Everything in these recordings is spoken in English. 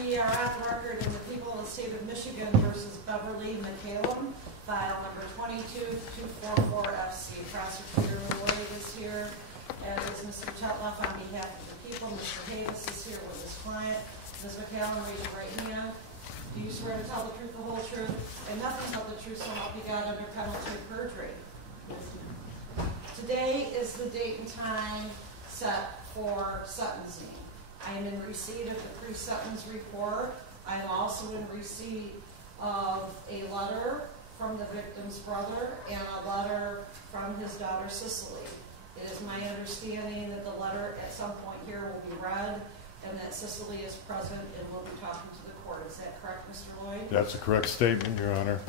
We are on record in the people of the state of Michigan versus Beverly McCallum, file number 22244FC. Prosecutor Lloyd is here, as is Mr. Tetloff on behalf of the people. Mr. Davis is here with his client. Ms. McCallum, raise your right hand. Do you swear to tell the truth, the whole truth, and nothing but the truth, so help you God under penalty of perjury? Today is the date and time set for sentencing. I am in receipt of the pre-sentence report. I am also in receipt of a letter from the victim's brother and a letter from his daughter Sicily. It is my understanding that the letter at some point here will be read and that Sicily is present and will be talking to the court. Is that correct, Mr. Lloyd? That's a correct statement, Your Honor.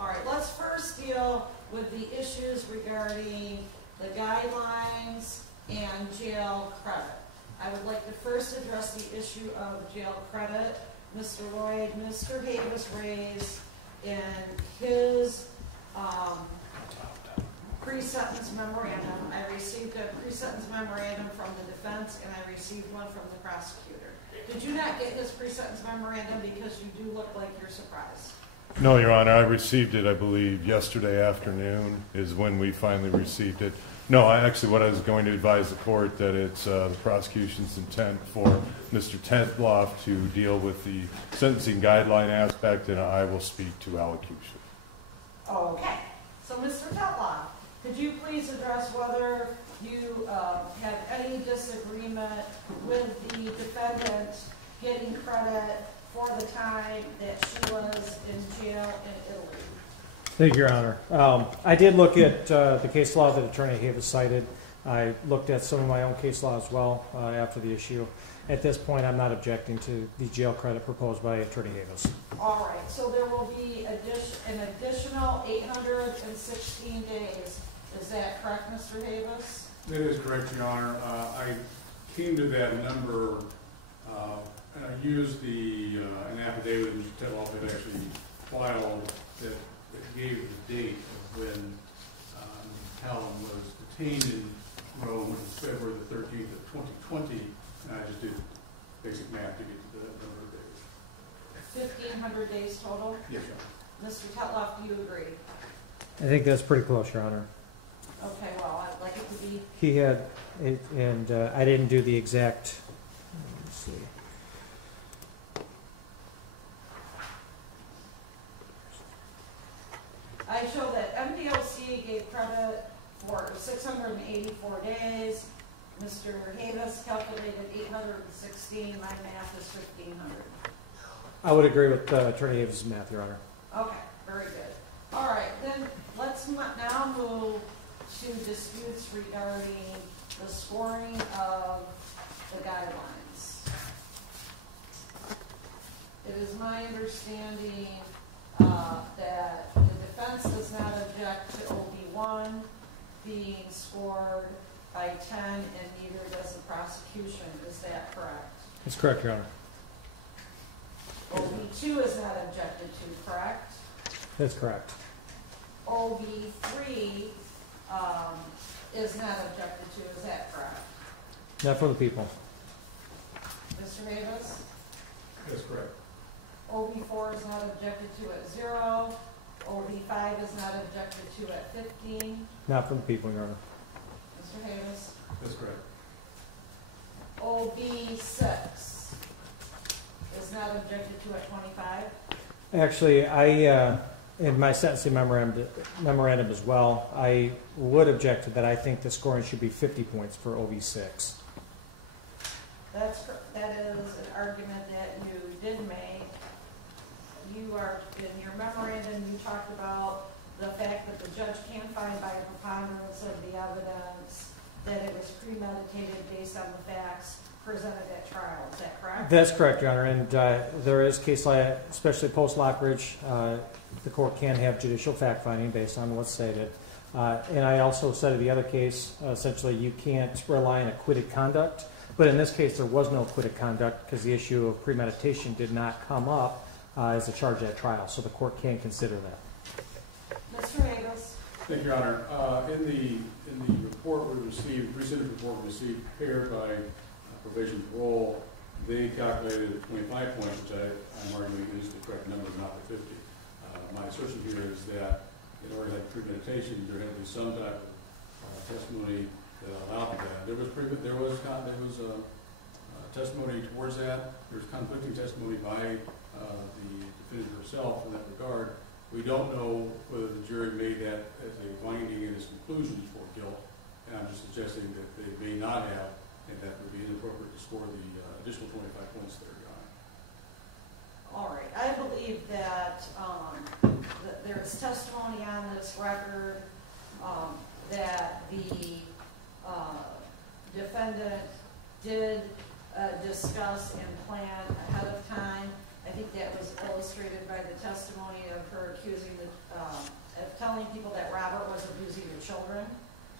All right, let's first deal with the issues regarding the guidelines and jail credit. I would like to first address the issue of jail credit. Mr. Lloyd, Mr. Davis raised in his pre-sentence memorandum. I received a pre-sentence memorandum from the defense and I received one from the prosecutor. Did you not get his pre-sentence memorandum because you do look like you're surprised? No, Your Honor, I received it, I believe, yesterday afternoon is when we finally received it. No, what I was going to advise the court that it's the prosecution's intent for Mr. Tetloff to deal with the sentencing guideline aspect, and I will speak to allocution. Okay. So, Mr. Tetloff, could you please address whether you have any disagreement with the defendant getting credit for the time that she was in jail in Italy? Thank you, Your Honor. I did look at the case law that Attorney Davis cited. I looked at some of my own case law as well after the issue. At this point, I'm not objecting to the jail credit proposed by Attorney Davis. All right. So there will be an additional 816 days. Is that correct, Mr. Davis? That is correct, Your Honor. I came to that number and I used an affidavit that Mr. Tetloff had actually filed that gave the date of when Callum was detained in Rome, which was February the 13th of 2020, and I just did basic math to get to that number of days. 1,500 days total? Yes, Your Honor. Mr. Tetloff, do you agree? I think that's pretty close, Your Honor. Okay, well, I'd like it to be... He had, and I didn't do the exact, let's see. I show that MDOC gave credit for 684 days. Mr. Davis calculated 816. My math is 1,500. I would agree with Attorney Davis' math, Your Honor. Okay, very good. All right, then let's now move to disputes regarding the scoring of the guidelines. It is my understanding that the defense does not object to OB1 being scored by 10, and neither does the prosecution. Is that correct? That's correct, Your Honor. OB2 is not objected to, correct? That's correct. OB3 is not objected to. Is that correct? Not for the people. Mr. Davis? That's correct. OB4 is not objected to at 0. OB5 is not objected to at 15. Not for the people, Your Honor. Mr. Davis? That's correct. OB6 is not objected to at 25. Actually, in my sentencing memorandum as well, I would object to that. I think the scoring should be 50 points for OB6. That is an argument that you did make. You are, in your memorandum, you talked about the fact that the judge can find by a preponderance of the evidence that it was premeditated based on the facts presented at trial. Is that correct? That's correct, Your Honor. And there is case law, especially post-Lockridge, the court can have judicial fact-finding based on what's stated. And I also said in the other case, essentially, you can't rely on acquitted conduct. But in this case, there was no acquitted conduct because the issue of premeditation did not come up as a charge at trial. So the court can consider that. Mr. Davis. Thank you, Your Honor. In the report we received, pre-sentence report we received, prepared by probation parole, they calculated at 25 points, which I'm arguing is the correct number, not the 50. My assertion here is that in order to have premeditation, there had to be some type of testimony that allowed for that. There was testimony towards that. There was conflicting testimony by the defendant herself in that regard. We don't know whether the jury made that as a finding in its conclusions for guilt, and I'm just suggesting that they may not have, and that would be inappropriate to score the additional 25 points there, Your Honor. All right, I believe that, that there is testimony on this record that the defendant did discuss and plan ahead of time. I think that was illustrated by the testimony of her accusing of telling people that Robert was abusing the children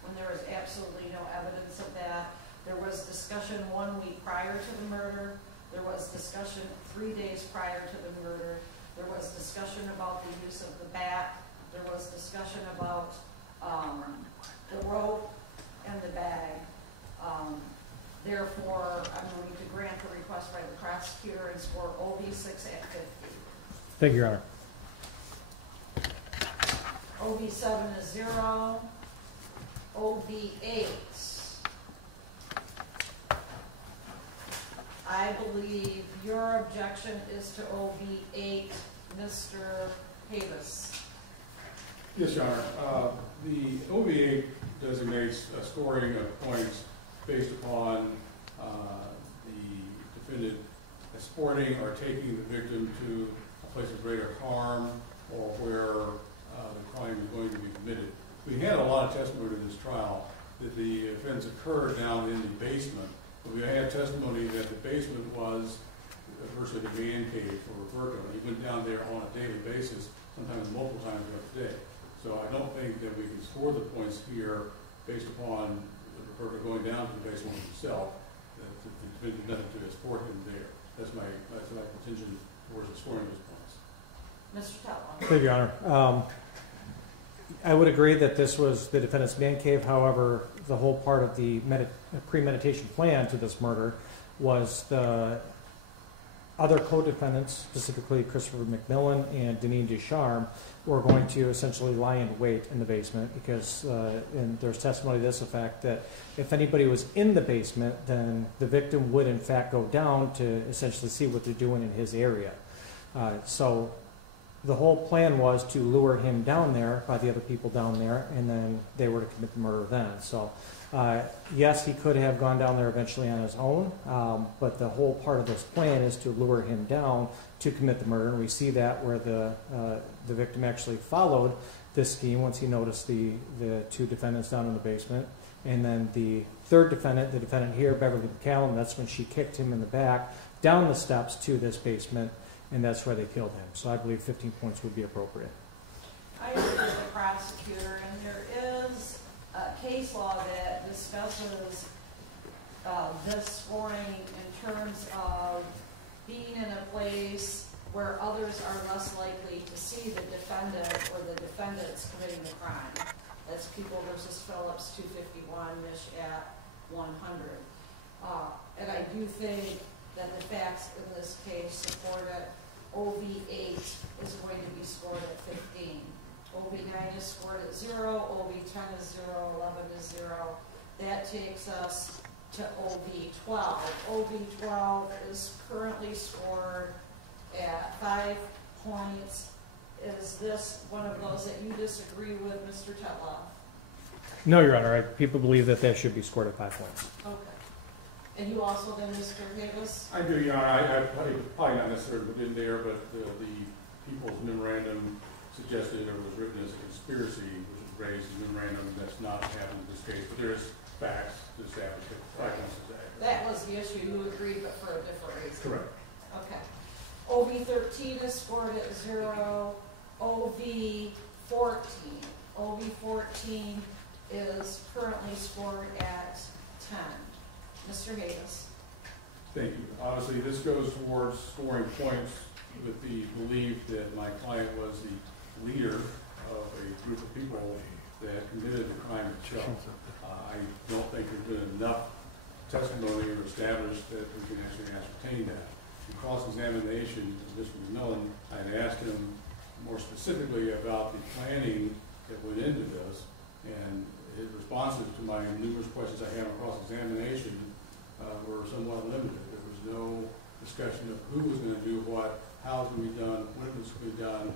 when there was absolutely no evidence of that. There was discussion 1 week prior to the murder. There was discussion 3 days prior to the murder. There was discussion about the use of the bat. There was discussion about the rope and the bag. Therefore, I'm going to grant the request by the prosecutor and score OB6 at 50. Thank you, Your Honor. OB7 is 0. OB8. I believe your objection is to OB8, Mr. Davis. Yes, Your Honor. The OB8 designates a scoring of points based upon the defendant escorting or taking the victim to a place of greater harm or where the crime is going to be committed. We had a lot of testimony in this trial that the offense occurred down in the basement. But we had testimony that the basement was virtually the man cave for Roberto. He went down there on a daily basis, sometimes multiple times throughout the day. So I don't think that we can score the points here based upon Roberto going down to the basement himself. That the defendant did nothing to escort him there. That's my contention towards the scoring of those points. Mr. Telton. Thank you, Your Honor. I would agree that this was the defendant's man cave. However, the whole part of the premeditation plan to this murder was the other co-defendants, specifically Christopher McMillan and Deneen Ducharme, were going to essentially lie in wait in the basement because and there's testimony to this effect that if anybody was in the basement, then the victim would in fact go down to essentially see what they're doing in his area. So the whole plan was to lure him down there by the other people down there, and then they were to commit the murder then. So yes, he could have gone down there eventually on his own, but the whole part of this plan is to lure him down to commit the murder. And we see that where the victim actually followed this scheme once he noticed the two defendants down in the basement. And then the third defendant, the defendant here, Beverly McCallum, that's when she kicked him in the back down the steps to this basement, and that's where they killed him. So I believe 15 points would be appropriate. I agree with the prosecutor, and there is a case law that discusses this scoring in terms of being in a place where others are less likely to see the defendant or the defendants committing the crime. That's People versus Phillips, 251, Mish at 100. And I do think that the facts in this case support it. OB8 is going to be scored at 15. OB9 is scored at 0, OB10 is 0, 11 is 0. That takes us to OB12. OB12 is currently scored at 5 points. Is this one of those that you disagree with, Mr. Tetloff? No, Your Honor. People believe that that should be scored at 5 points. Okay. And you also then, Mr. Davis? I do, Your Honor. I probably not necessarily put in there, but the People's Memorandum suggested it was written as a conspiracy, which was raised in the memorandum. That's not happened in this case, but there is facts to establish it. That was the issue. You agreed, but for a different reason. Correct. Okay. OB13 is scored at 0. OB14. OB14 is currently scored at 10. Mr. Davis. Thank you. Obviously, this goes towards scoring points with the belief that my client was the leader of a group of people that committed the crime itself. I don't think there's been enough testimony or establish that we can actually ascertain that. In cross-examination of Mr. McMillan, I had asked him more specifically about the planning that went into this, and his responses to my numerous questions I had on cross-examination were somewhat limited. There was no discussion of who was going to do what, how it was going to be done, when it was going to be done.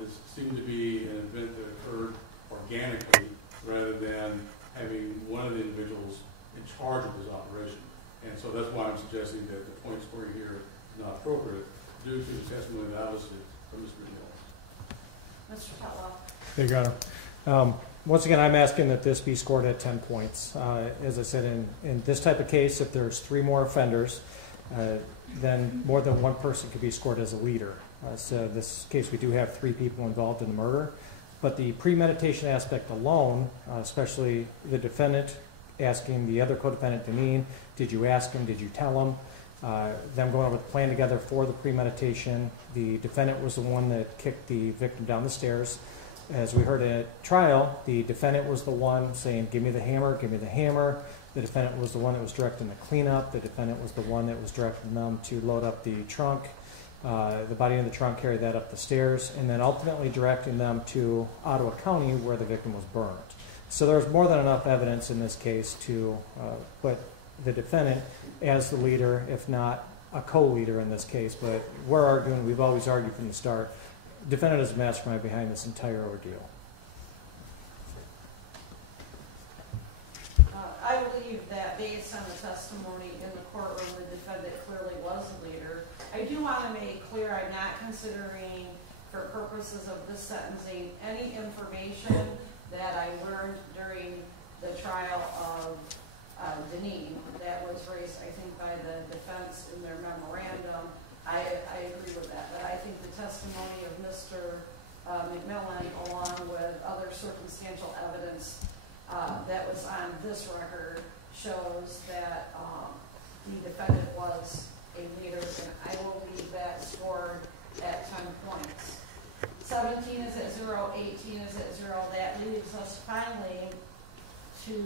This seemed to be an event that occurred organically rather than having one of the individuals in charge of this operation. And so that's why I'm suggesting that the point scoring here is not appropriate due to the testimony that I elicited from Mr. McMillan. Mr. Tutlow. Thank you, Your Honor. Once again, I'm asking that this be scored at 10 points. As I said, in this type of case, if there's 3 more offenders, then more than one person could be scored as a leader. So in this case, we do have 3 people involved in the murder. But the premeditation aspect alone, especially the defendant asking the other co-defendant, Deneen, did you ask him, did you tell him? Them going over the plan together for the premeditation. The defendant was the one that kicked the victim down the stairs. As we heard at trial, the defendant was the one saying, give me the hammer, give me the hammer. The defendant was the one that was directing the cleanup. The defendant was the one that was directing them to load up the trunk, the body in the trunk, carry that up the stairs, and then ultimately directing them to Ottawa County where the victim was burned. So there's more than enough evidence in this case to put the defendant as the leader, if not a co-leader in this case. But we're arguing, we've always argued from the start, defendant is the mastermind behind this entire ordeal. I believe that based on the testimony in the courtroom, the defendant clearly was a leader. I do want to make clear I'm not considering, for purposes of this sentencing, any information that I learned during the trial of Deneen that was raised, I think, by the defense in their memorandum. I agree with that, but I think the testimony of Mr. McMillan, along with other circumstantial evidence that was on this record, shows that the defendant was a leader, and I will leave that scored at 10 points. 17 is at 0, 18 is at 0. That leaves us finally to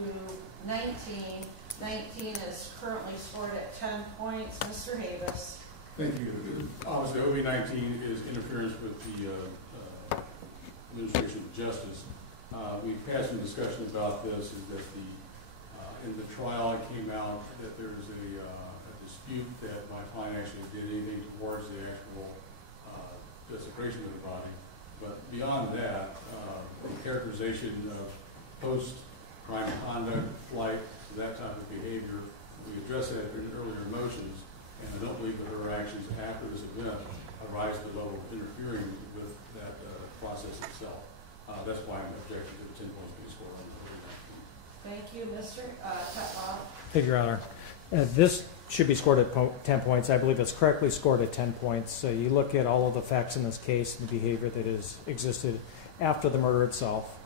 19. 19 is currently scored at 10 points. Mr. Davis. Thank you. Obviously, OB-19 is interference with the administration of justice. We've had some discussion about this, is that in the trial it came out that there was a dispute that my client actually did anything towards the actual desecration of the body. But beyond that, the characterization of post-crime conduct, flight, that type of behavior, we addressed that in earlier motions. And I don't believe that her actions after this event arise to the level of interfering with that process itself. That's why I'm objecting to the 10 points being scored on the Thank you, Mr. Tetlow. Thank you, Your Honor. This should be scored at 10 points. I believe it's correctly scored at 10 points. So you look at all of the facts in this case and the behavior that has existed after the murder itself.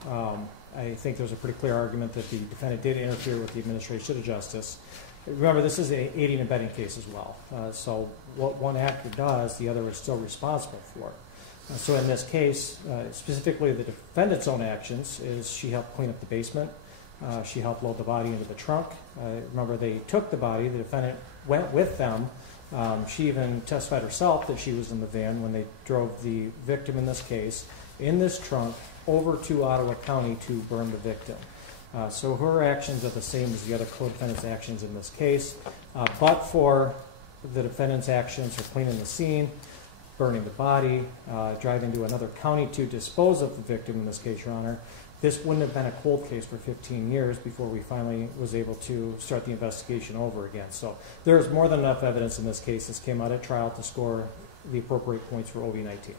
I think there's a pretty clear argument that the defendant did interfere with the administration of justice. Remember, this is an aiding and abetting case as well. So what one actor does, the other is still responsible for. So in this case, specifically the defendant's own actions is she helped clean up the basement. She helped load the body into the trunk. Remember, they took the body. The defendant went with them. She even testified herself that she was in the van when they drove the victim in this case in this trunk over to Ottawa County to burn the victim. So her actions are the same as the other co-defendant's actions in this case, but for the defendant's actions for cleaning the scene, burning the body, driving to another county to dispose of the victim in this case, Your Honor, this wouldn't have been a cold case for 15 years before we finally was able to start the investigation over again. So there's more than enough evidence in this case. This came out at trial to score the appropriate points for OB-19.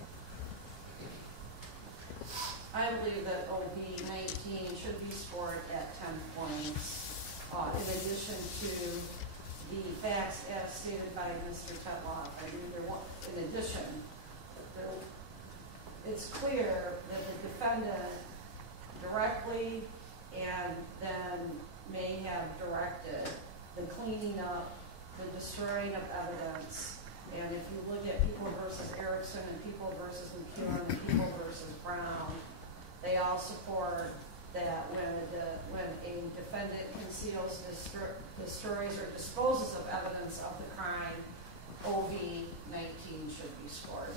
I believe that OB-19 should be scored at 10 points, in addition to the facts as stated by Mr. Tetlow. I mean, in addition, it's clear that the defendant directly and then may have directed the cleaning up, the destroying of evidence. And if you look at People versus Erickson and People versus McCallum and People versus Brown, they all support that when a defendant conceals, destroys, or disposes of evidence of the crime, OV 19 should be scored.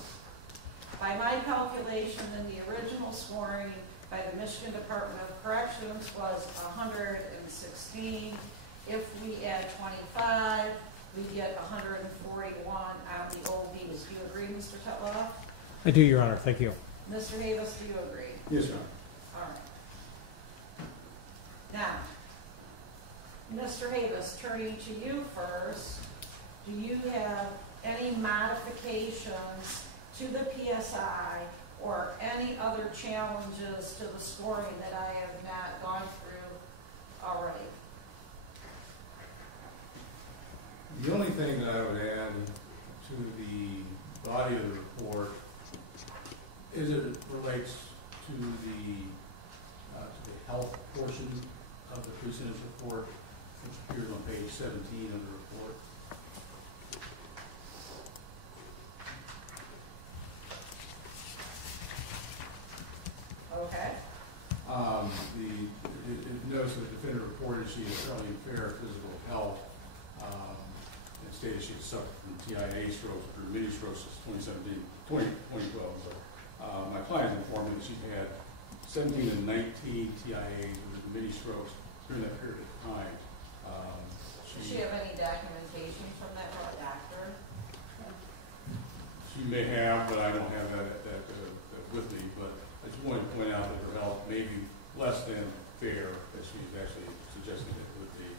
By my calculation, then the original scoring by the Michigan Department of Corrections was 116. If we add 25, we get 141 on the OVs. Do you agree, Mr. Tetloff? I do, Your Honor. Thank you. Mr. Davis, do you agree? Yes, Your All Honor. right. Now, Mr. Davis, turning to you first, do you have any modifications to the PSI or any other challenges to the scoring that I have not gone through already? The only thing that I would add to the body of the report is it relates to the health portion of the pre-sentence report, which appears on page 17 of the report. Okay. It notes that the defendant reported she has fairly impaired physical health. It stated she had suffered from TIA strokes or mini strokes since 2012. So, my client informed me that she had 17 and 19 TIAs with mini strokes during that period of time. Does she have any documentation from that from a doctor? She may have, but I don't have that with me. But I just wanted to point out that her health may be less than fair, that she's actually suggesting it would be.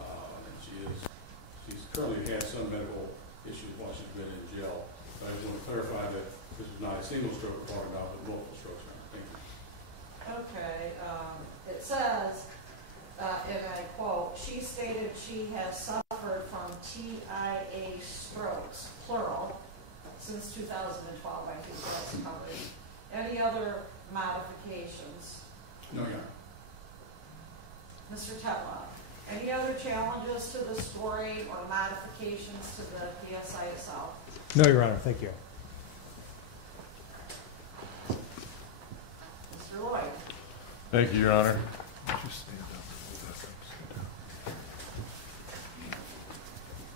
And she's currently had some medical issues while she's been in jail. But I just want to clarify that this is not a single stroke we're talking about, but multiple strokes. Thank you. Okay. It says, and I quote, she stated she has suffered from TIA strokes, plural, since 2012. I think that's covered. Any other modifications? No, Your Honor. Mr. Tetloff, any other challenges to the scoring or modifications to the PSI itself? No, Your Honor. Thank you. Mr. Lloyd? Thank you, Your Honor.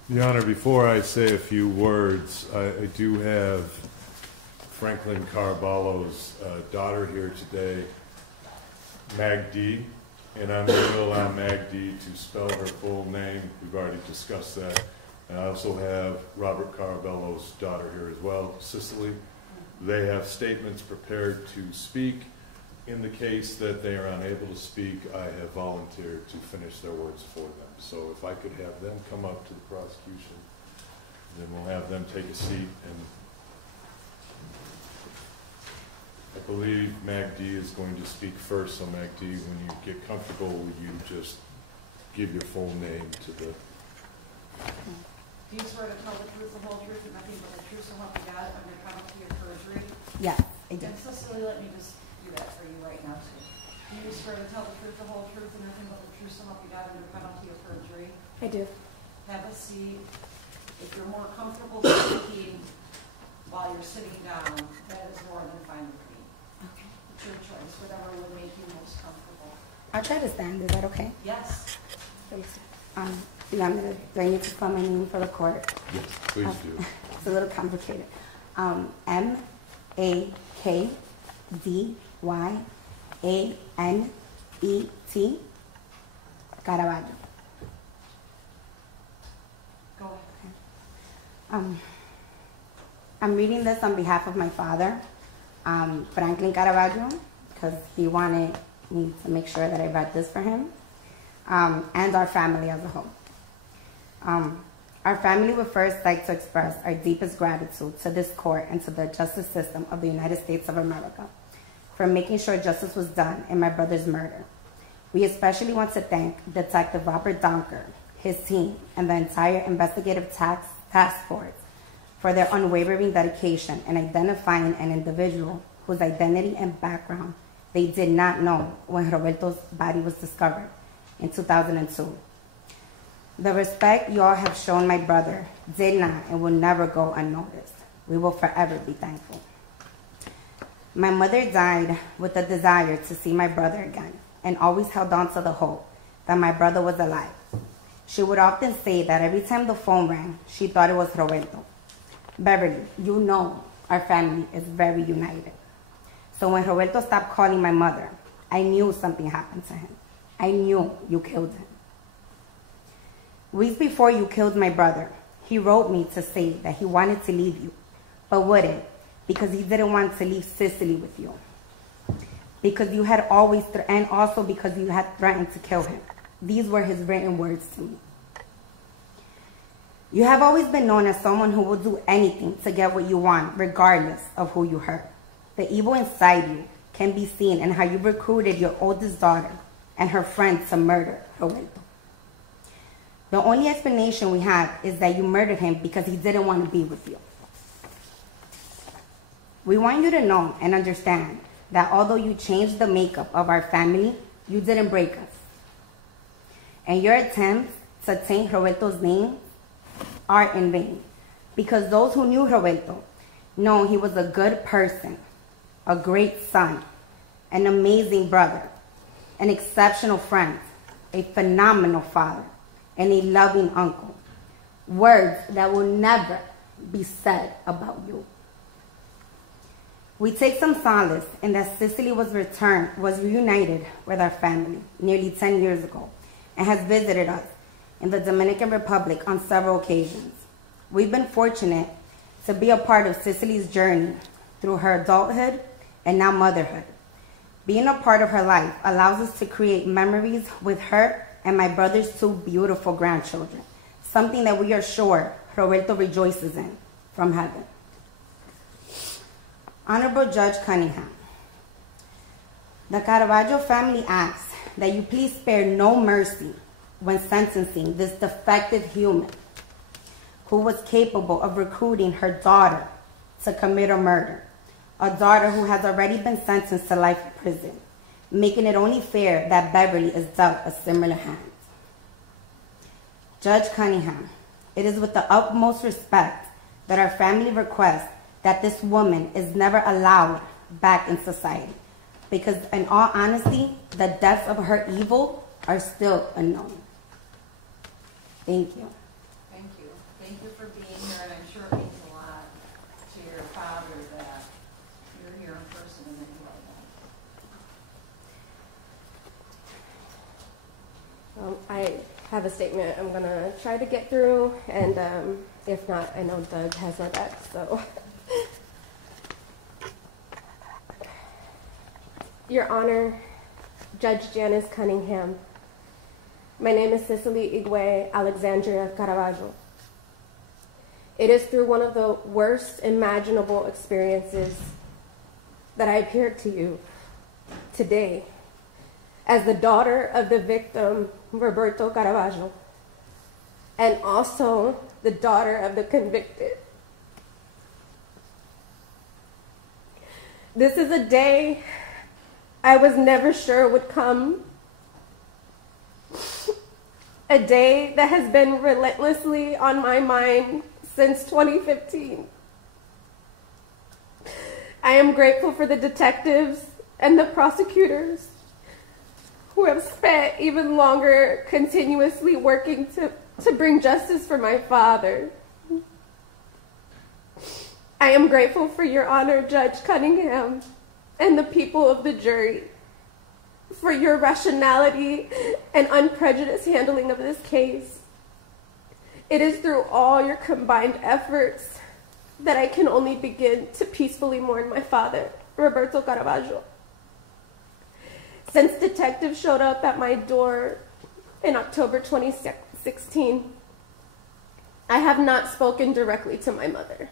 Your Honor, before I say a few words, I do have Franklin Caraballo's daughter here today, Magdi, and I'm going to allow Magdi to spell her full name. We've already discussed that. And I also have Robert Caraballo's daughter here as well, Sicily. They have statements prepared to speak. In the case that they are unable to speak, I have volunteered to finish their words for them. So if I could have them come up to the prosecution, then we'll have them take a seat. And I believe Magdi is going to speak first. So Magdi, when you get comfortable, will you just give your full name to the... Do you swear to tell the truth, the whole truth, and nothing but the truth, so help you God, under penalty of perjury? Yes, I do. And Cecily, let me just do that for you right now, too. Do you swear to tell the truth, the whole truth, and nothing but the truth, so help you God, under penalty of perjury? I do. Have a seat. If you're more comfortable speaking while you're sitting down, that is more than fine with me. Okay. It's your choice, whatever would make you most comfortable. I'll try to stand. Is that okay? Yes. You want me to, do I need to spell my name for the court? Yes, please do. It's a little complicated. M-A-K-D-Y-A-N-E-T, Caraballo. Go ahead. I'm reading this on behalf of my father, Franklin Caraballo, because he wanted me to make sure that I read this for him, and our family as a whole. Our family would first like to express our deepest gratitude to this court and to the justice system of the United States of America for making sure justice was done in my brother's murder. We especially want to thank Detective Robert Donker, his team, and the entire investigative task force for their unwavering dedication in identifying an individual whose identity and background they did not know when Roberto's body was discovered in 2002. The respect you all have shown my brother did not and will never go unnoticed. We will forever be thankful. My mother died with a desire to see my brother again. and always held on to the hope that my brother was alive. She would often say that every time the phone rang, she thought it was Roberto. Beverly, you know our family is very united. So when Roberto stopped calling my mother, I knew something happened to him. I knew you killed him. Weeks before you killed my brother, he wrote me to say that he wanted to leave you, but wouldn't, because he didn't want to leave Sicily with you. Because you had always, and also because you had threatened to kill him. These were his written words to me. You have always been known as someone who will do anything to get what you want, regardless of who you hurt. The evil inside you can be seen in how you recruited your oldest daughter and her friends to murder Roberto. The only explanation we have is that you murdered him because he didn't want to be with you. We want you to know and understand that although you changed the makeup of our family, you didn't break us. And your attempts to taint Roberto's name are in vain, because those who knew Roberto know he was a good person, a great son, an amazing brother, an exceptional friend, a phenomenal father, and a loving uncle. Words that will never be said about you. We take some solace in that Sicily was reunited with our family nearly 10 years ago and has visited us in the Dominican Republic on several occasions. We've been fortunate to be a part of Sicily's journey through her adulthood and now motherhood. Being a part of her life allows us to create memories with her and my brother's 2 beautiful grandchildren, something that we are sure Roberto rejoices in from heaven. Honorable Judge Cunningham, the Caraballo family asks that you please spare no mercy when sentencing this defective human who was capable of recruiting her daughter to commit a murder, a daughter who has already been sentenced to life in prison, making it only fair that Beverly is dealt a similar hand. Judge Cunningham, it is with the utmost respect that our family requests that this woman is never allowed back in society, because in all honesty, the depths of her evil are still unknown. Thank you. Thank you. Thank you for being here, and I'm sure it means a lot to your father that you're here in person and that you love them. I have a statement I'm going to try to get through, and if not, I know Doug has my back, so. Your Honor, Judge Janice Cunningham, my name is Sicily Alexandria Caraballo. It is through one of the worst imaginable experiences that I appeared to you today as the daughter of the victim, Roberto Caraballo, and also the daughter of the convicted. This is a day I was never sure would come. A day that has been relentlessly on my mind since 2015. I am grateful for the detectives and the prosecutors who have spent even longer continuously working to bring justice for my father. I am grateful for Your Honor, Judge Cunningham, and the people of the jury, for your rationality and unprejudiced handling of this case. It is through all your combined efforts that I can only begin to peacefully mourn my father, Roberto Caraballo. Since detectives showed up at my door in October 2016, I have not spoken directly to my mother.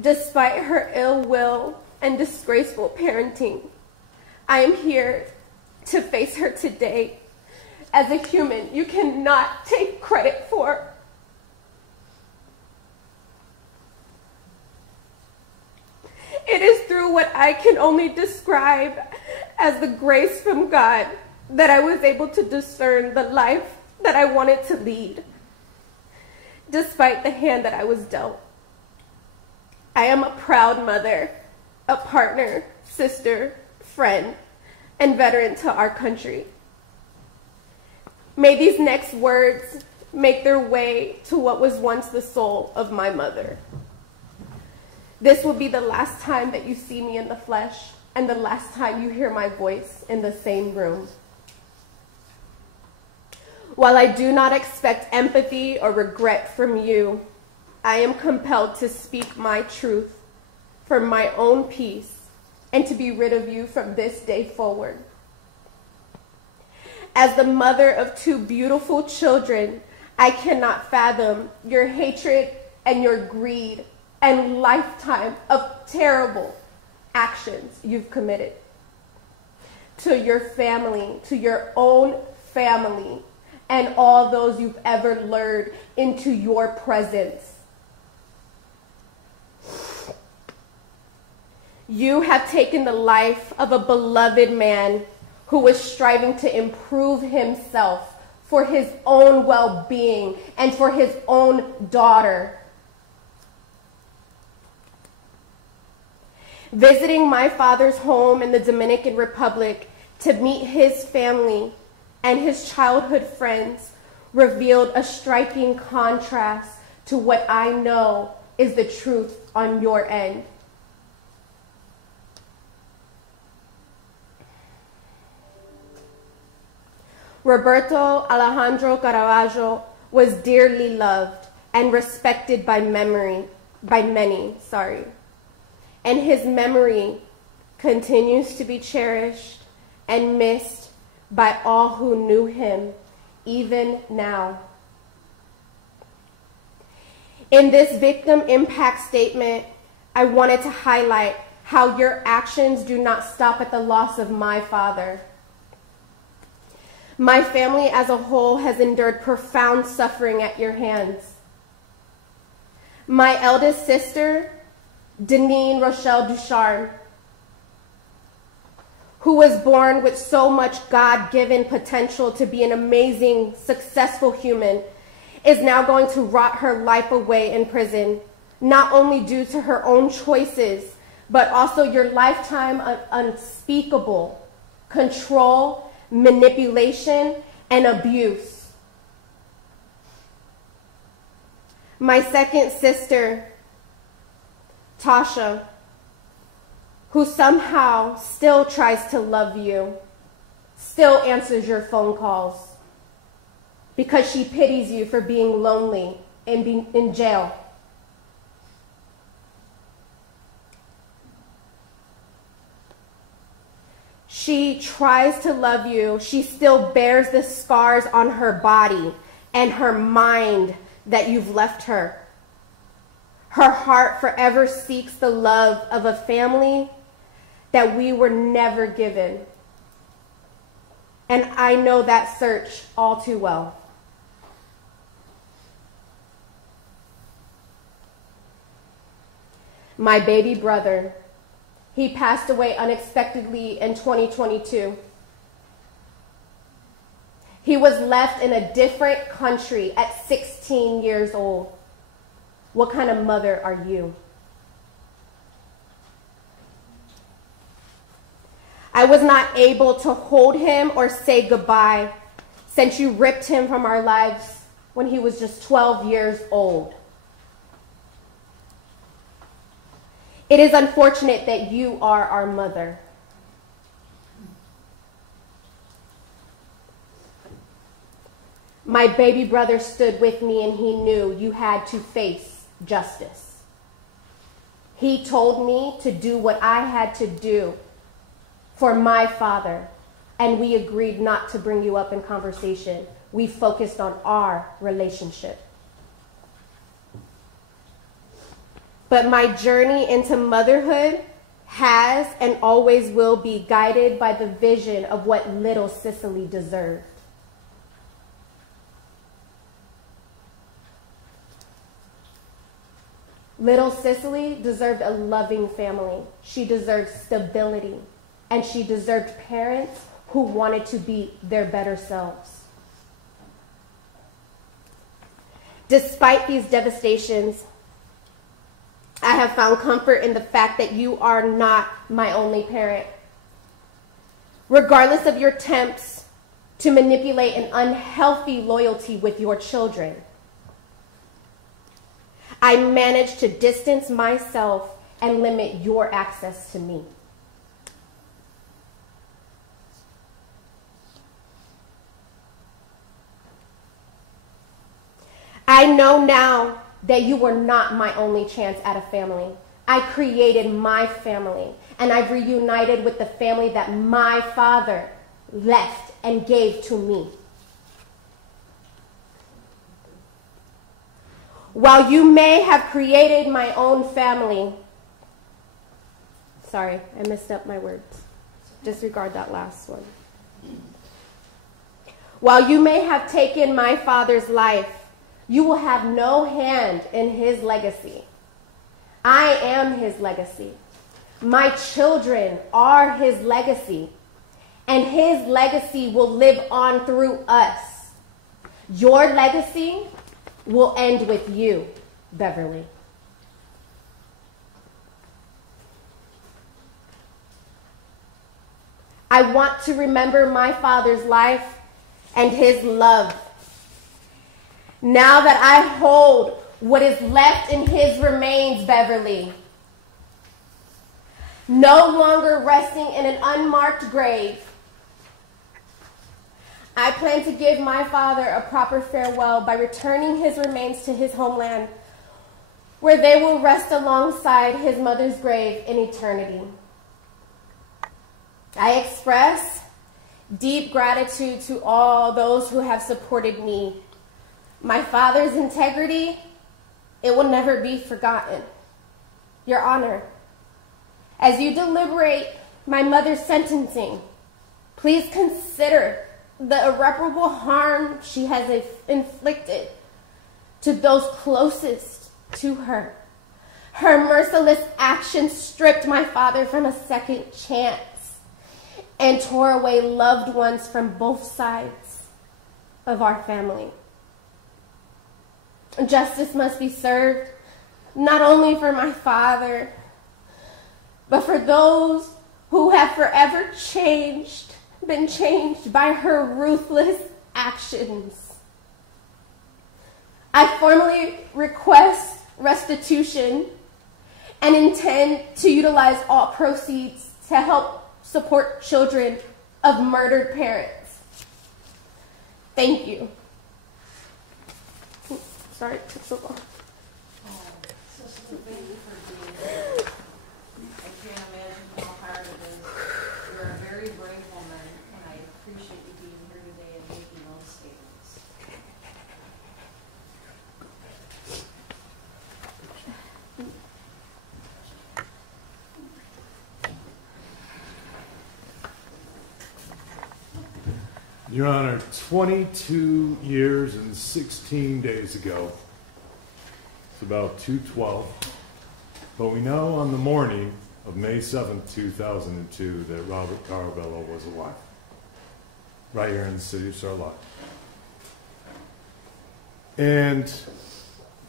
Despite her ill will and disgraceful parenting, I am here to face her today as a human you cannot take credit for. It is through what I can only describe as the grace from God that I was able to discern the life that I wanted to lead, despite the hand that I was dealt. I am a proud mother, a partner, sister, friend, and veteran to our country. May these next words make their way to what was once the soul of my mother. This will be the last time that you see me in the flesh and the last time you hear my voice in the same room. While I do not expect empathy or regret from you, I am compelled to speak my truth for my own peace and to be rid of you from this day forward. As the mother of two beautiful children, I cannot fathom your hatred and your greed and lifetime of terrible actions you've committed to your family, to your own family, and all those you've ever lured into your presence. You have taken the life of a beloved man who was striving to improve himself for his own well-being and for his own daughter. Visiting my father's home in the Dominican Republic to meet his family and his childhood friends revealed a striking contrast to what I know is the truth on your end. Roberto Alejandro Caraballo was dearly loved and respected by many, and his memory continues to be cherished and missed by all who knew him, even now. In this victim impact statement, I wanted to highlight how your actions do not stop at the loss of my father. My family as a whole has endured profound suffering at your hands. My eldest sister, Deneen Rochelle Ducharme, who was born with so much God-given potential to be an amazing, successful human, is now going to rot her life away in prison, not only due to her own choices, but also your lifetime of unspeakable control, manipulation, and abuse. My second sister, Tasha, who somehow still tries to love you, still answers your phone calls because she pities you for being lonely and being in jail. She tries to love you. She still bears the scars on her body and her mind that you've left her. Her heart forever seeks the love of a family that we were never given. And I know that search all too well. My baby brother, he passed away unexpectedly in 2022. He was left in a different country at 16 years old. What kind of mother are you? I was not able to hold him or say goodbye since you ripped him from our lives when he was just 12 years old. It is unfortunate that you are our mother. My baby brother stood with me and he knew you had to face justice. He told me to do what I had to do for my father, and we agreed not to bring you up in conversation. We focused on our relationship. But my journey into motherhood has and always will be guided by the vision of what little Sicily deserved. Little Sicily deserved a loving family. She deserved stability, and she deserved parents who wanted to be their better selves. Despite these devastations, I have found comfort in the fact that you are not my only parent. regardless of your attempts to manipulate an unhealthy loyalty with your children. I managed to distance myself and limit your access to me. I know now that you were not my only chance at a family. I created my family, and I've reunited with the family that my father left and gave to me. While you may have created my own family, sorry, I messed up my words. Disregard that last one. While you may have taken my father's life, you will have no hand in his legacy. I am his legacy. My children are his legacy, and his legacy will live on through us. Your legacy will end with you, Beverly. I want to remember my father's life and his love. Now that I hold what is left in his remains, Beverly, no longer resting in an unmarked grave, I plan to give my father a proper farewell by returning his remains to his homeland, where they will rest alongside his mother's grave in eternity. I express deep gratitude to all those who have supported me. My father's integrity, it will never be forgotten. Your Honor, as you deliberate my mother's sentencing, please consider the irreparable harm she has inflicted to those closest to her. Her merciless actions stripped my father from a second chance and tore away loved ones from both sides of our family. Justice must be served, not only for my father, but for those who have forever been changed by her ruthless actions. I formally request restitution and intend to utilize all proceeds to help support children of murdered parents. Thank you. Sorry, it took so long. Sister, thank you for being here. I can't imagine how hard it is. You're a very brave woman, and I appreciate you being here today and making those statements. Your Honor, 22 years and 16 days ago, it's about 2:12, but we know on the morning of May 7th, 2002, that Robert Caraballo was alive, right here in the city of Charlotte. And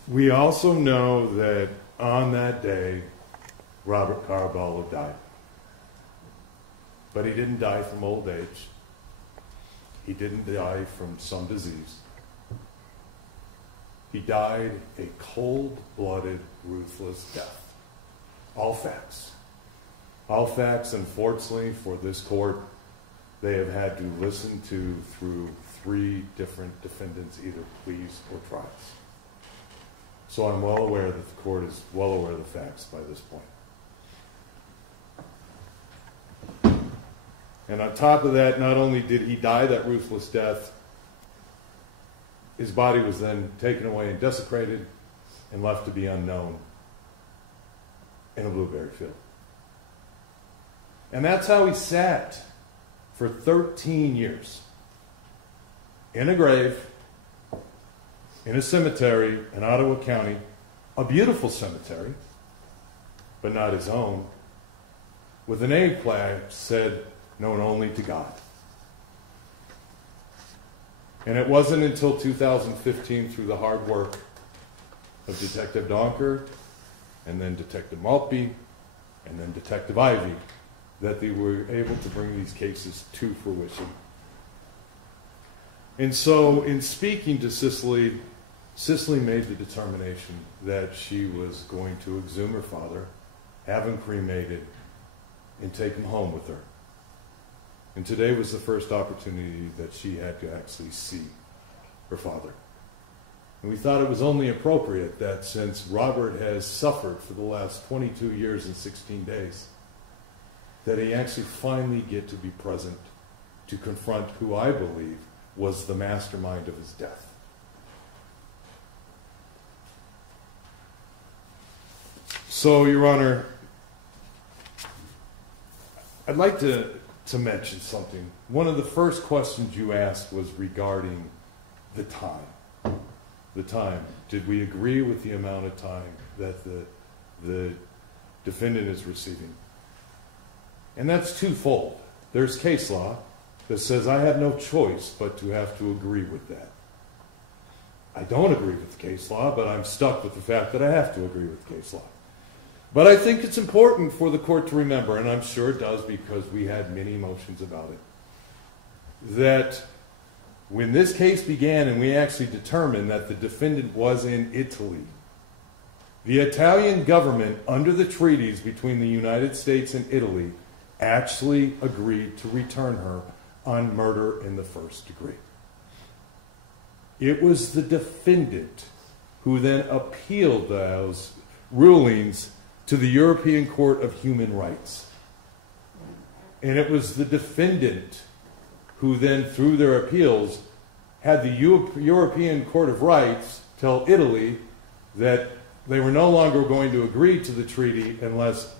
we also know that on that day, Robert Caraballo died. But he didn't die from old age. He didn't die from some disease. He died a cold-blooded, ruthless death. All facts. All facts, unfortunately, for this court, they have had to listen to through 3 different defendants, either pleas or trials. So I'm well aware that the court is well aware of the facts by this point. And on top of that, not only did he die that ruthless death, his body was then taken away and desecrated and left to be unknown in a blueberry field. And that's how he sat for 13 years in a grave, in a cemetery in Ottawa County, a beautiful cemetery, but not his own, with a name flag said, known only to God. And it wasn't until 2015, through the hard work of Detective Donker, and then Detective Maltby, and then Detective Ivy, that they were able to bring these cases to fruition. And so in speaking to Sicily, Sicily made the determination that she was going to exhume her father, have him cremated, and take him home with her. And today was the first opportunity that she had to actually see her father. And we thought it was only appropriate that since Robert has suffered for the last 22 years and 16 days, that he actually finally get to be present to confront who I believe was the mastermind of his death. So, Your Honor, I'd like to mention something. One of the first questions you asked was regarding the time. The time. Did we agree with the amount of time that the defendant is receiving? And that's twofold. There's case law that says I have no choice but to have to agree with that. I don't agree with the case law, but I'm stuck with the fact that I have to agree with case law. But I think it's important for the court to remember, and I'm sure it does because we had many motions about it, that when this case began and we actually determined that the defendant was in Italy, the Italian government, under the treaties between the United States and Italy, actually agreed to return her on murder in the first degree. It was the defendant who then appealed those rulings to the European Court of Human Rights. And it was the defendant who then, through their appeals, had the European Court of Rights tell Italy that they were no longer going to agree to the treaty unless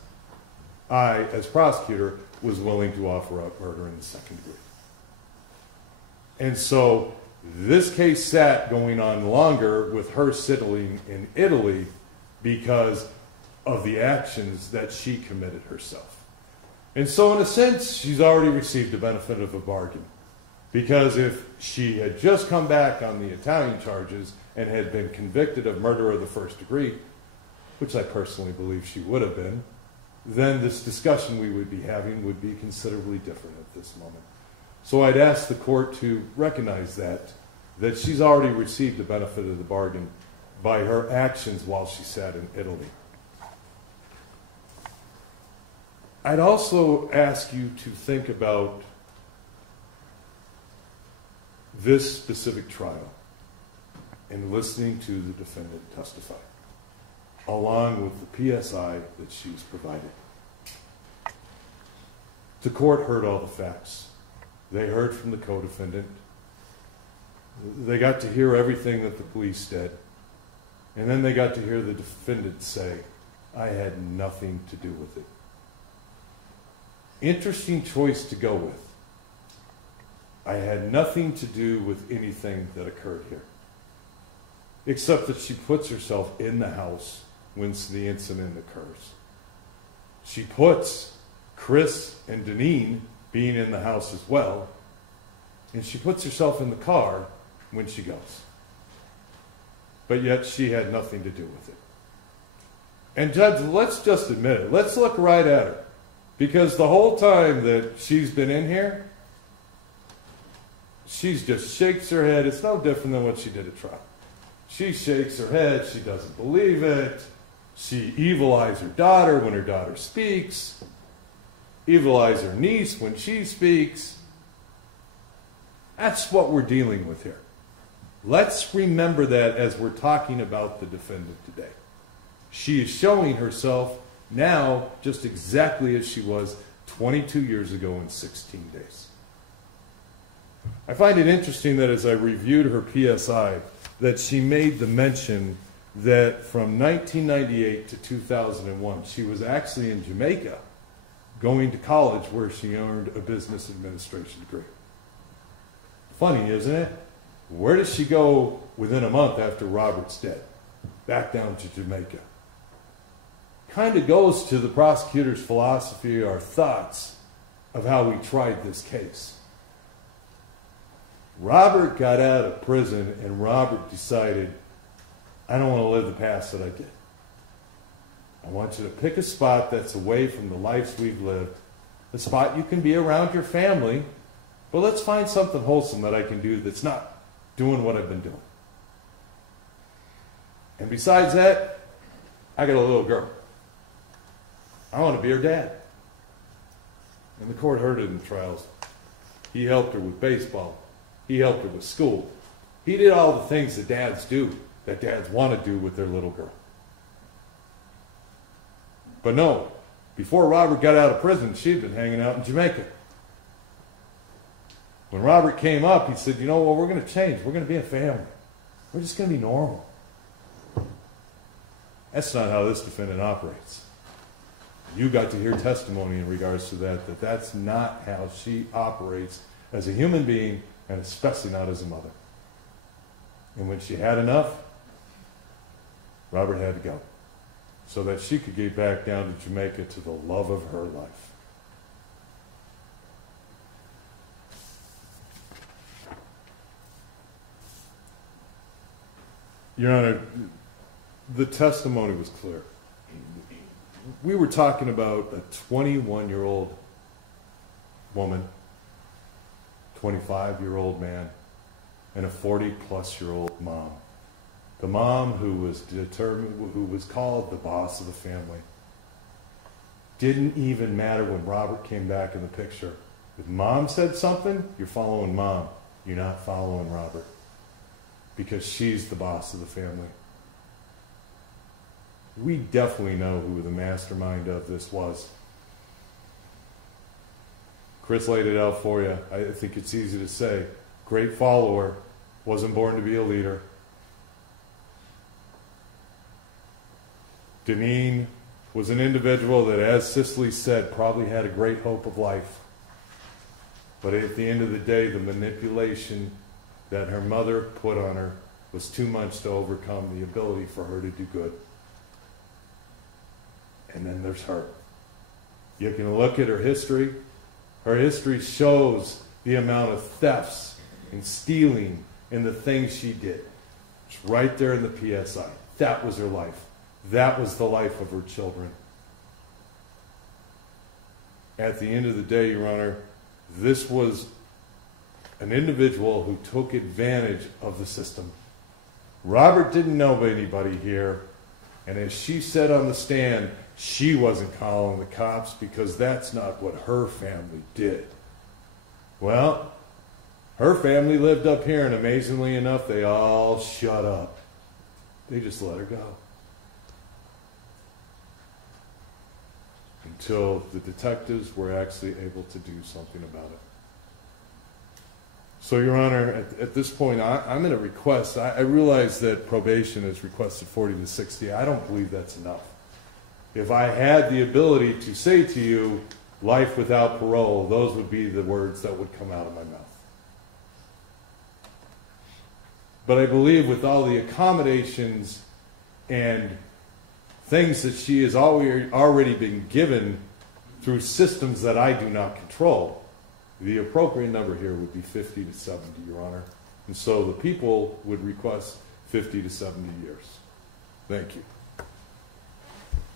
I, as prosecutor, was willing to offer up murder in the second degree. And so this case sat going on longer with her sitting in Italy because of the actions that she committed herself. And so in a sense, she's already received the benefit of a bargain. Because if she had just come back on the Italian charges and had been convicted of murder of the first degree, which I personally believe she would have been, then this discussion we would be having would be considerably different at this moment. So I'd ask the court to recognize that she's already received the benefit of the bargain by her actions while she sat in Italy. I'd also ask you to think about this specific trial and listening to the defendant testify, along with the PSI that she's provided. The court heard all the facts. They heard from the co-defendant. They got to hear everything that the police did. And then they got to hear the defendant say, I had nothing to do with it. Interesting choice to go with. I had nothing to do with anything that occurred here. Except that she puts herself in the house when the incident occurs. She puts Chris and Deneen being in the house as well. And she puts herself in the car when she goes. But yet she had nothing to do with it. And Judge, let's just admit it. Let's look right at her. Because the whole time that she's been in here, she just shakes her head. It's no different than what she did at trial. She shakes her head. She doesn't believe it. She evil eyes her daughter when her daughter speaks. Evil eyes her niece when she speaks. That's what we're dealing with here. Let's remember that as we're talking about the defendant today. She is showing herself now just exactly as she was 22 years ago in 16 days. I find it interesting that as I reviewed her PSI, that she made the mention that from 1998 to 2001, she was actually in Jamaica going to college where she earned a business administration degree. Funny, isn't it? Where does she go within a month after Robert's dead? Back down to Jamaica. Kind of goes to the prosecutor's philosophy or thoughts of how we tried this case. Robert got out of prison and Robert decided, I don't want to live the past that I did. I want you to pick a spot that's away from the lives we've lived a spot you can be around your family, but let's find something wholesome that I can do that's not doing what I've been doing. And besides that, I got a little girl. I want to be her dad. And the court heard it in the trials. He helped her with baseball. He helped her with school. He did all the things that dads do, that dads want to do with their little girl. But no, before Robert got out of prison, she'd been hanging out in Jamaica. When Robert came up, he said, you know what, we're going to change. We're going to be a family. We're just going to be normal. That's not how this defendant operates. You got to hear testimony in regards to that that's not how she operates as a human being, and especially not as a mother. And when she had enough, Robert had to go, so that she could get back down to Jamaica to the love of her life. Your Honor, the testimony was clear. We were talking about a 21-year-old woman, 25-year-old man, and a 40-plus-year-old mom. The mom who was determined, who was called the boss of the family. Didn't even matter when Robert came back in the picture. If mom said something, you're following mom. You're not following Robert. Because she's the boss of the family. We definitely know who the mastermind of this was. Chris laid it out for you. I think it's easy to say. Great follower, wasn't born to be a leader. Deneen was an individual that, as Sicily said, probably had a great hope of life. But at the end of the day, the manipulation that her mother put on her was too much to overcome the ability for her to do good. And then there's her. You can look at her history. Her history shows the amount of thefts and stealing and the things she did. It's right there in the PSI. That was her life. That was the life of her children. At the end of the day, Your Honor, this was an individual who took advantage of the system. Robert didn't know anybody here, and as she said on the stand, she wasn't calling the cops because that's not what her family did. Well, her family lived up here, and amazingly enough, they all shut up. They just let her go. Until the detectives were actually able to do something about it. So, Your Honor, at this point, I'm going to request, I realize that probation has requested 40 to 60. I don't believe that's enough. If I had the ability to say to you, life without parole, those would be the words that would come out of my mouth. But I believe with all the accommodations and things that she has already been given through systems that I do not control, the appropriate number here would be 50 to 70, Your Honor. And so the people would request 50 to 70 years. Thank you.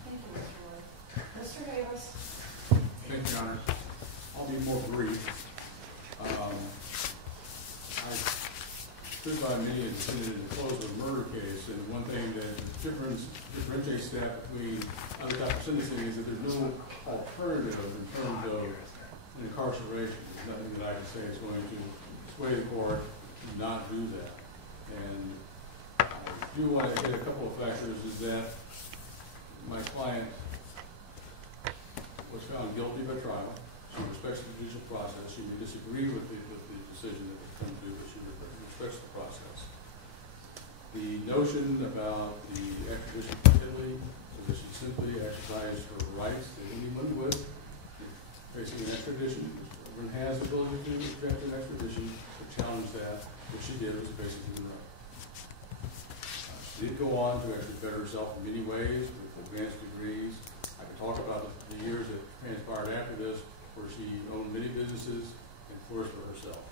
Thank you, Mr. Davis. Thank you, Your Honor. I'll be more brief. I stood by me and defended to close a murder case, and one thing that differentiates that between other types of sentencing is that there's no alternative in terms of incarceration. There's nothing that I can say is going to sway the court to not do that. And I do want to hit a couple of factors, is that my client was found guilty by trial. She respects the judicial process. She may disagree with the decision that was come to, but she respects the process. The notion about the extradition to Italy, so that she simply exercised her rights that anyone would, facing an extradition, everyone has the ability to reject an extradition, to challenge that. What she did was basically human right. She did go on to actually better herself in many ways with advanced degrees. I can talk about the years that transpired after this, where she owned many businesses and flourished for herself.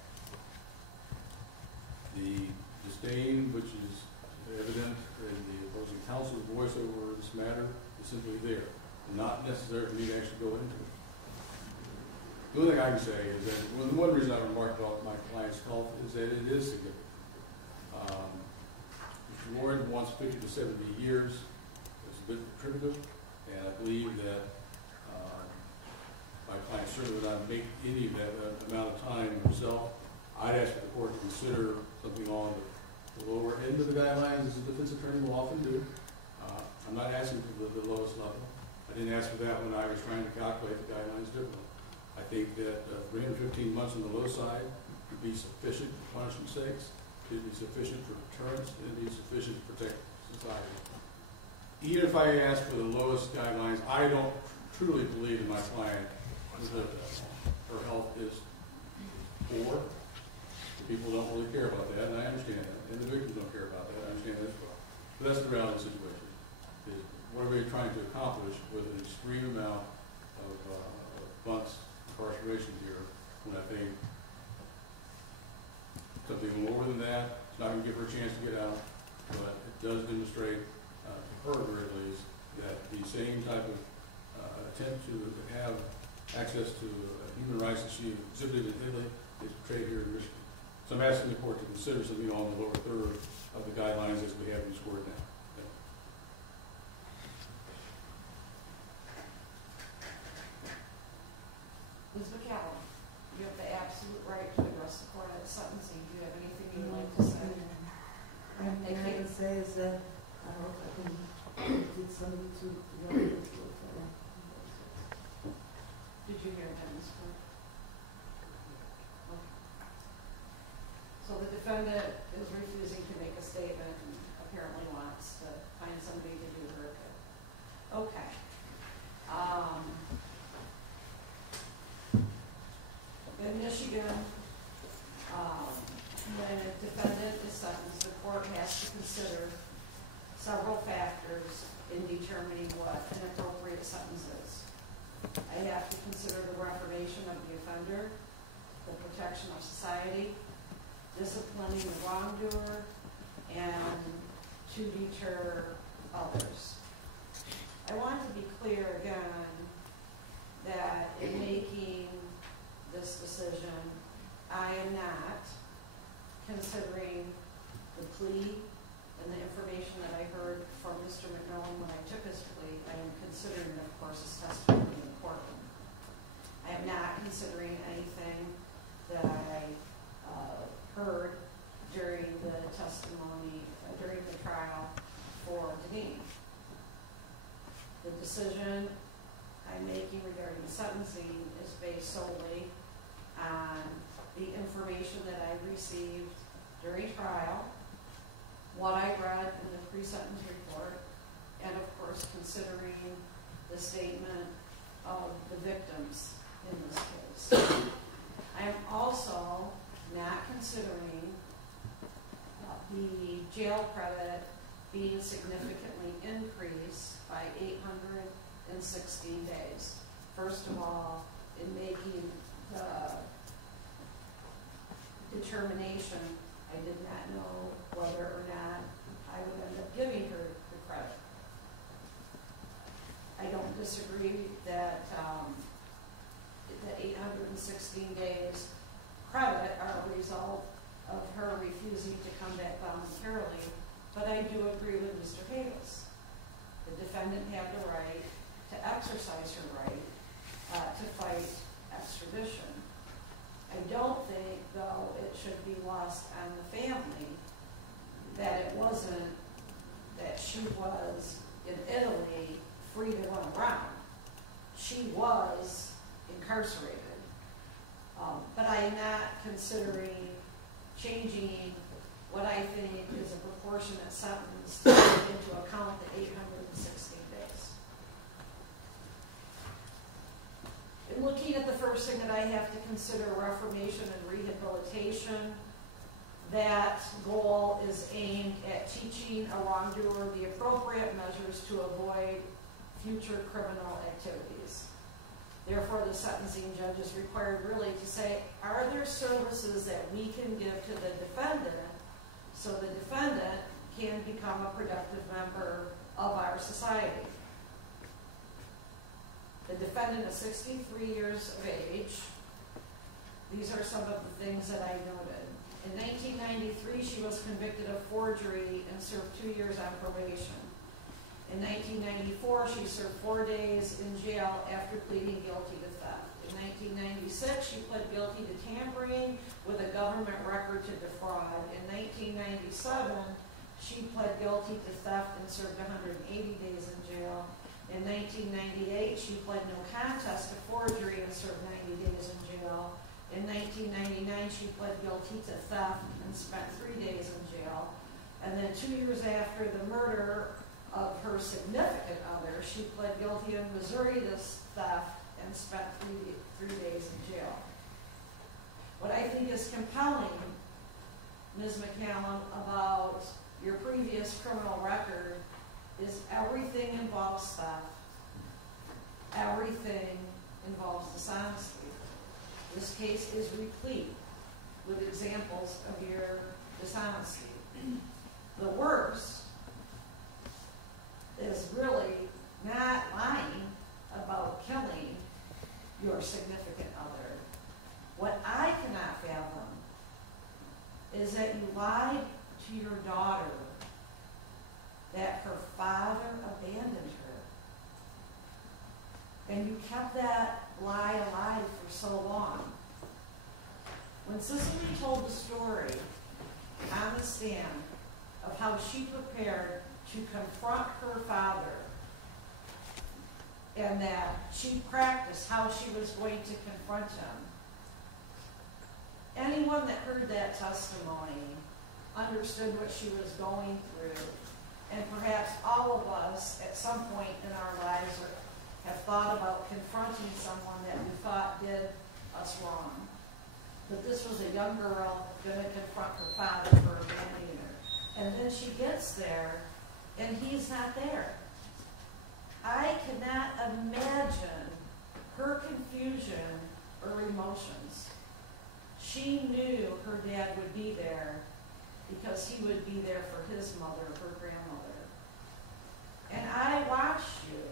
The disdain, which is evident in the opposing counsel's voice over this matter, is simply there. Not necessary for me to actually go into it. The only thing I can say is that one reason I remarked about my client's health is that it is significant. Mr. Warren wants 50 to 70 years. It's a bit primitive, and I believe that my client certainly would not make any of that amount of time himself. I'd ask the court to consider something on the lower end of the guidelines, as a defense attorney will often do. I'm not asking for the lowest level. I didn't ask for that when I was trying to calculate the guidelines differently. I think that 315 months on the low side would be sufficient for punishment sakes. It would be sufficient for deterrence, and it would be sufficient to protect society. Even if I ask for the lowest guidelines, I don't truly believe in my client has lived that long. Her health is poor. The people don't really care about that, and I understand that. And the victims don't care about that. I understand that as well. But that's the reality of the situation. Is what are we trying to accomplish with an extreme amount of months incarceration here, when I think something lower than that, it's not going to give her a chance to get out, but it does demonstrate, to her at the very least, that the same type of attempt to have access to human rights that she exhibited in Italy is portrayed here in Michigan. So I'm asking the court to consider something on the lower third of the guidelines as we have in this court now. Ms. McCallum, you have the absolute right to address the court at sentencing. Do you have anything you would like to say? All I can say is that I hope I can get somebody to run this book for that. Did you hear him, Ms. Court? Okay. So the defendant is refusing to make a statement and apparently wants to find somebody to do her good. Okay. In Michigan, when a defendant is sentenced, the court has to consider several factors in determining what an appropriate sentence is. I have to consider the reformation of the offender, the protection of society, disciplining the wrongdoer, and to deter others. I want to be clear again that in making this decision, I am not considering the plea and the information that I heard from Mr. McMillan when I took his plea. I am considering, of course, his testimony in the courtroom. I am not considering anything that I heard during the testimony, during the trial for Deneen. The decision I'm making regarding the sentencing is based solely on the information that I received during trial, what I read in the pre-sentence report, and of course considering the statement of the victims in this case. I am also not considering the jail credit being significantly increased by 816 days. First of all, in making the determination, I did not know whether or not I would end up giving her the credit. I don't disagree that the 816 days credit are a result of her refusing to come back voluntarily, but I do agree with Mr. Davis. The defendant had the right to exercise her right to fight extradition. I don't think, though, it should be lost on the family that it wasn't that she was in Italy free to run around. She was incarcerated. But I am not considering changing what I think is a proportionate sentence to take into account the 816 days. In looking at the first thing that I have to consider, reformation and rehabilitation, that goal is aimed at teaching a wrongdoer the appropriate measures to avoid future criminal activities. Therefore, the sentencing judge is required really to say, are there services that we can give to the defendant so the defendant can become a productive member of our society? The defendant is 63 years of age. These are some of the things that I noted. In 1993, she was convicted of forgery and served 2 years on probation. In 1994, she served 4 days in jail after pleading guilty to theft. In 1996, she pled guilty to tampering with a government record to defraud. In 1997, she pled guilty to theft and served 180 days in jail. In 1998, she pled no contest to forgery and served 90 days in jail. In 1999, she pled guilty to theft and spent 3 days in jail. And then 2 years after the murder of her significant other, she pled guilty in Missouri to theft and spent 3 days in jail. What I think is compelling, Ms. McCallum, about your previous criminal record is everything involves theft. Everything involves dishonesty. This case is replete with examples of your dishonesty. The worst is really not lying about killing your significant other. What I cannot fathom is that you lied to your daughter that her father abandoned her. And you kept that lie alive for so long. When Sicily told the story on the stand of how she prepared to confront her father and that she practiced how she was going to confront him, anyone that heard that testimony understood what she was going through. And perhaps all of us at some point in our lives have thought about confronting someone that we thought did us wrong. But this was a young girl going to confront her father for abandoning her. And then she gets there, and he's not there. I cannot imagine her confusion or emotions. She knew her dad would be there because he would be there for his mother, her grandmother. And I watched you.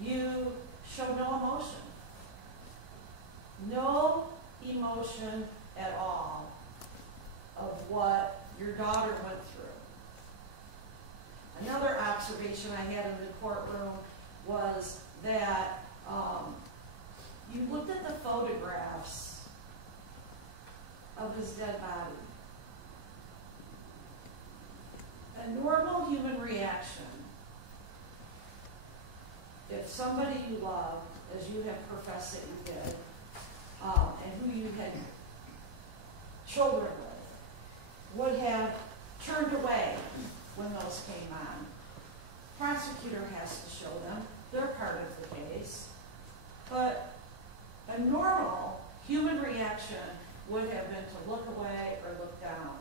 You showed no emotion. No emotion at all of what your daughter went through. Another observation I had in the courtroom was that you looked at the photographs of his dead body. A normal human reaction, if somebody you loved, as you have professed that you did, and who you had children with, would have turned away when those came on. Prosecutor has to show them. They're part of the case. But a normal human reaction would have been to look away or look down.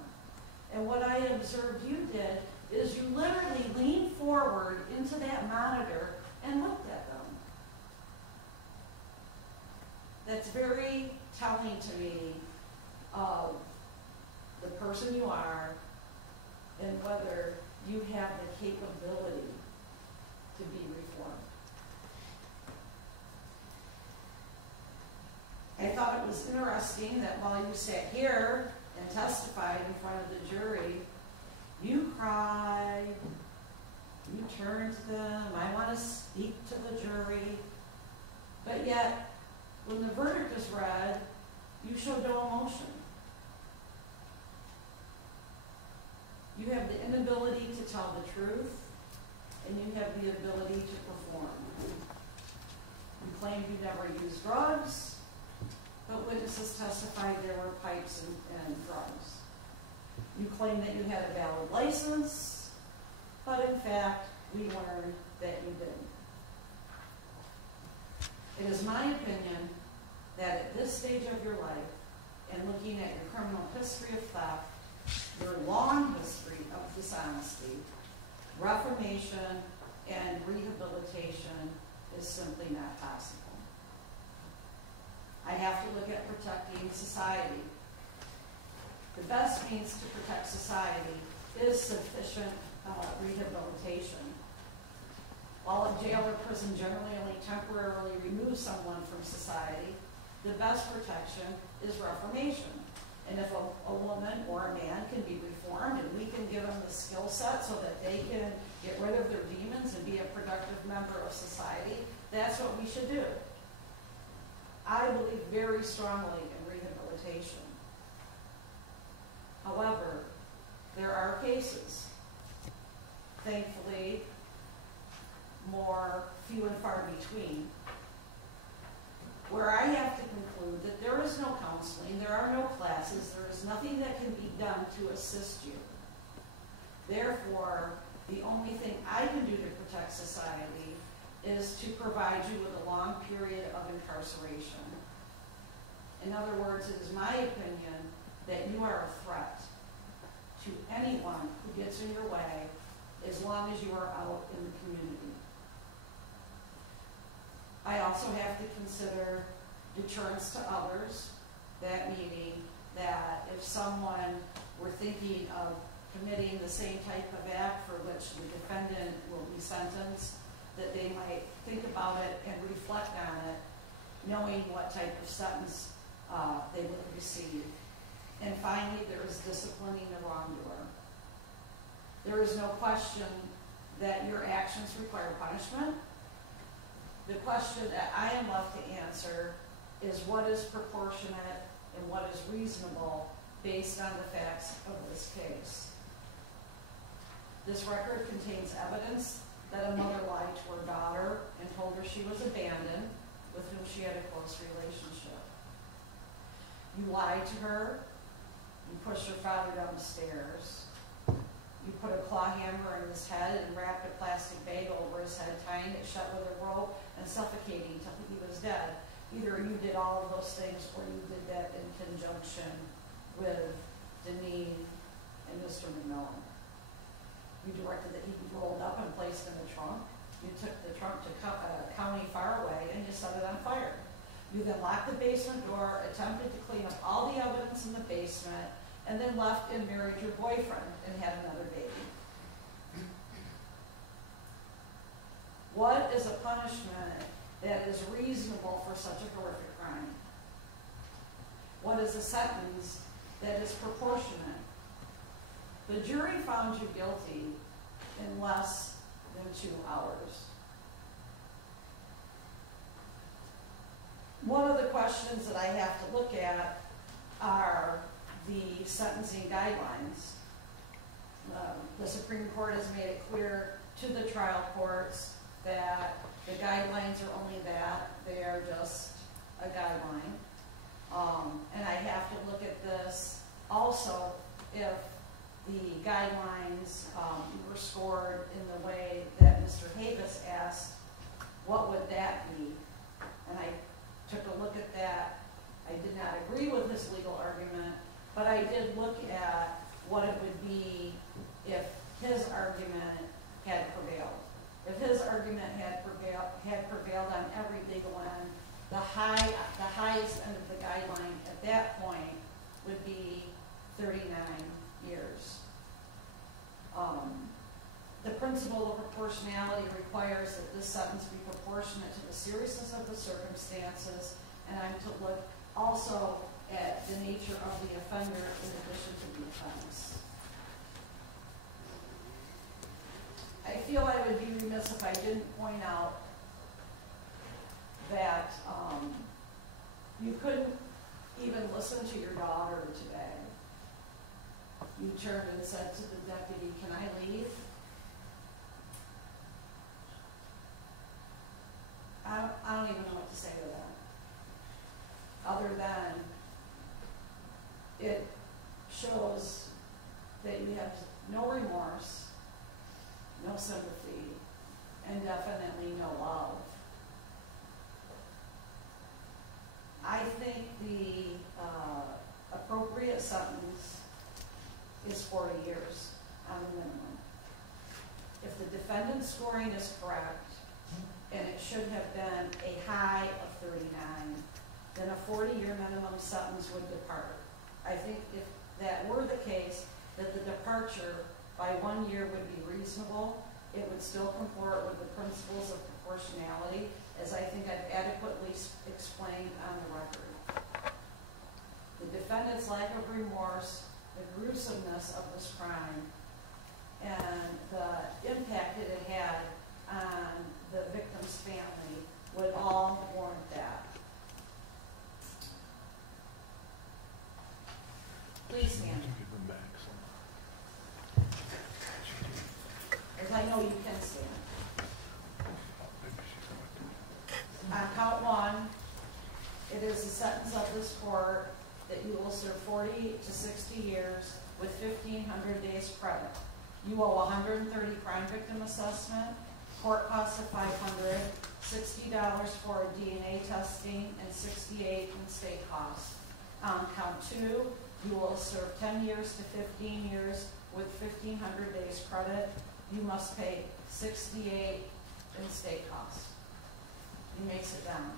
And what I observed you did is you literally leaned forward into that monitor and looked at them. That's very telling to me of the person you are and whether you have the capability to be reformed. I thought it was interesting that while you sat here and testified in front of the jury, you cried, you turned to them, I want to speak to the jury, but yet when the verdict is read, you showed no emotion. You have the inability to tell the truth, and you have the ability to perform. You claim you never used drugs, but witnesses testified there were pipes and drugs. You claim that you had a valid license, but in fact, we learned that you didn't. It is my opinion that at this stage of your life, and looking at your criminal history of theft, your long history of dishonesty, reformation and rehabilitation is simply not possible. I have to look at protecting society. The best means to protect society is sufficient rehabilitation. While a jail or prison generally only temporarily removes someone from society, the best protection is reformation. And if a woman or a man can be reformed and we can give them the skill set so that they can get rid of their demons and be a productive member of society, that's what we should do. I believe very strongly in rehabilitation. However, there are cases, thankfully, more few and far between, where I have to conclude that there is no counseling, there are no classes, there is nothing that can be done to assist you. Therefore, the only thing I can do to protect society is to provide you with a long period of incarceration. In other words, it is my opinion that you are a threat to anyone who gets in your way as long as you are out in the community. I also have to consider deterrence to others, that meaning that if someone were thinking of committing the same type of act for which the defendant will be sentenced, that they might think about it and reflect on it, knowing what type of sentence they would receive. And finally, there is disciplining the wrongdoer. There is no question that your actions require punishment. The question that I am left to answer is what is proportionate and what is reasonable based on the facts of this case. This record contains evidence that a mother lied to her daughter and told her she was abandoned, with whom she had a close relationship. You lied to her, you pushed her father down the stairs, you put a claw hammer in his head and wrapped a plastic bag over his head, tying it shut with a rope and suffocating until he was dead. Either you did all of those things or you did that in conjunction with Deneen and Mr. McMillan. You directed that he be rolled up and placed in the trunk. You took the trunk to a county far away and you set it on fire. You then locked the basement door, attempted to clean up all the evidence in the basement, and then left and married your boyfriend and had another baby. What is a punishment that is reasonable for such a horrific crime? What is a sentence that is proportionate? The jury found you guilty in less than 2 hours. One of the questions that I have to look at are the sentencing guidelines. The Supreme Court has made it clear to the trial courts that the guidelines are only that, they are just a guideline. And I have to look at this also if the guidelines were scored in the way that Mr. Havis asked, what would that be? And I took a look at that. I did not agree with his legal argument, but I did look at what it would be if his argument had prevailed. If his argument had prevailed on every legal end, the highest end of the guideline at that point would be 39 years. The principle of proportionality requires that this sentence be proportionate to the seriousness of the circumstances, and I'm to look also at the nature of the offender in addition to the offense. I feel I would be remiss if I didn't point out that you couldn't even listen to your daughter today. You turned and said to the deputy, "Can I leave?" I don't even know what to say to that, other than it shows that you have no remorse, no sympathy, and definitely no love. I think the appropriate sentence is 40 years on the minimum. If the defendant's scoring is correct, and it should have been a high of 39, then a 40-year minimum sentence would depart. I think if that were the case, that the departure by 1 year would be reasonable. It would still comport with the principles of proportionality, as I think I've adequately explained on the record. the defendant's lack of remorse, the gruesomeness of this crime, and the impact it had had on the victim's family would all warrant that. Please stand. As I know you can stand. On count one, it is the sentence of this court that you will serve 40 to 60 years with 1,500 days credit. You owe 130 crime victim assessment, court costs of $500, $60 for DNA testing, and $68 in state costs. On count two, you will serve 10 years to 15 years with 1,500 days credit. You must pay $68 in state costs. He makes it down.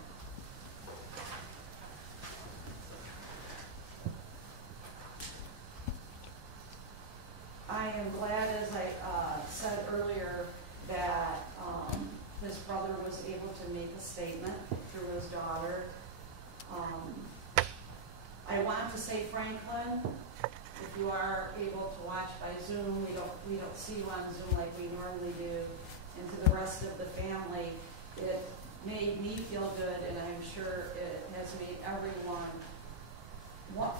I am glad, as I said earlier, that his brother was able to make a statement through his daughter. I want to say, Franklin, if you are able to watch by Zoom, we don't see you on Zoom like we normally do, and to the rest of the family, it made me feel good, and I'm sure it has made everyone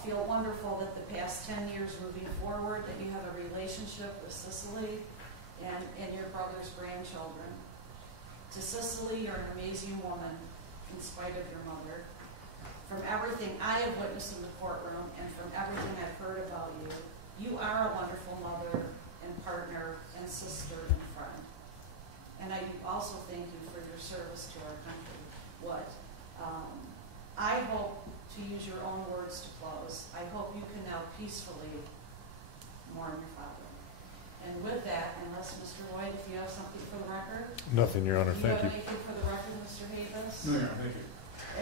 feel wonderful that the past 10 years moving forward, that you have a relationship with Sicily and your brother's grandchildren. To Sicily, you're an amazing woman in spite of your mother. From everything I have witnessed in the courtroom and from everything I've heard about you, you are a wonderful mother and partner and sister and friend. And I also thank you for your service to our country. I hope, to use your own words to close, I hope you can now peacefully mourn your father. And with that, unless Mr. Lloyd, if you have something for the record? Nothing, Your Honor. Thank you. Do you have anything for the record, Mr. Davis? No, Your Honor, thank you.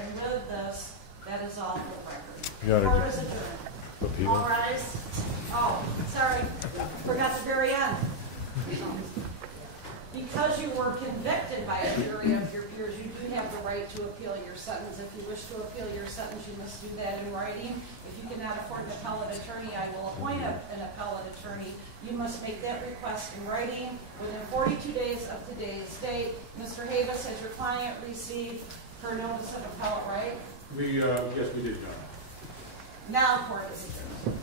And with this, that is all for the record. Your Honor, Court is adjourned. appeal. All rise. Oh, sorry, forgot the very end. Because you were convicted by a jury of your peers, you do have the right to appeal your sentence. If you wish to appeal your sentence, you must do that in writing. If you cannot afford an appellate attorney, I will appoint an appellate attorney. You must make that request in writing within 42 days of today's date. Mr. Havis, has your client received her notice of appellate right? Yes, we did, Your Honor. Now court is adjourned.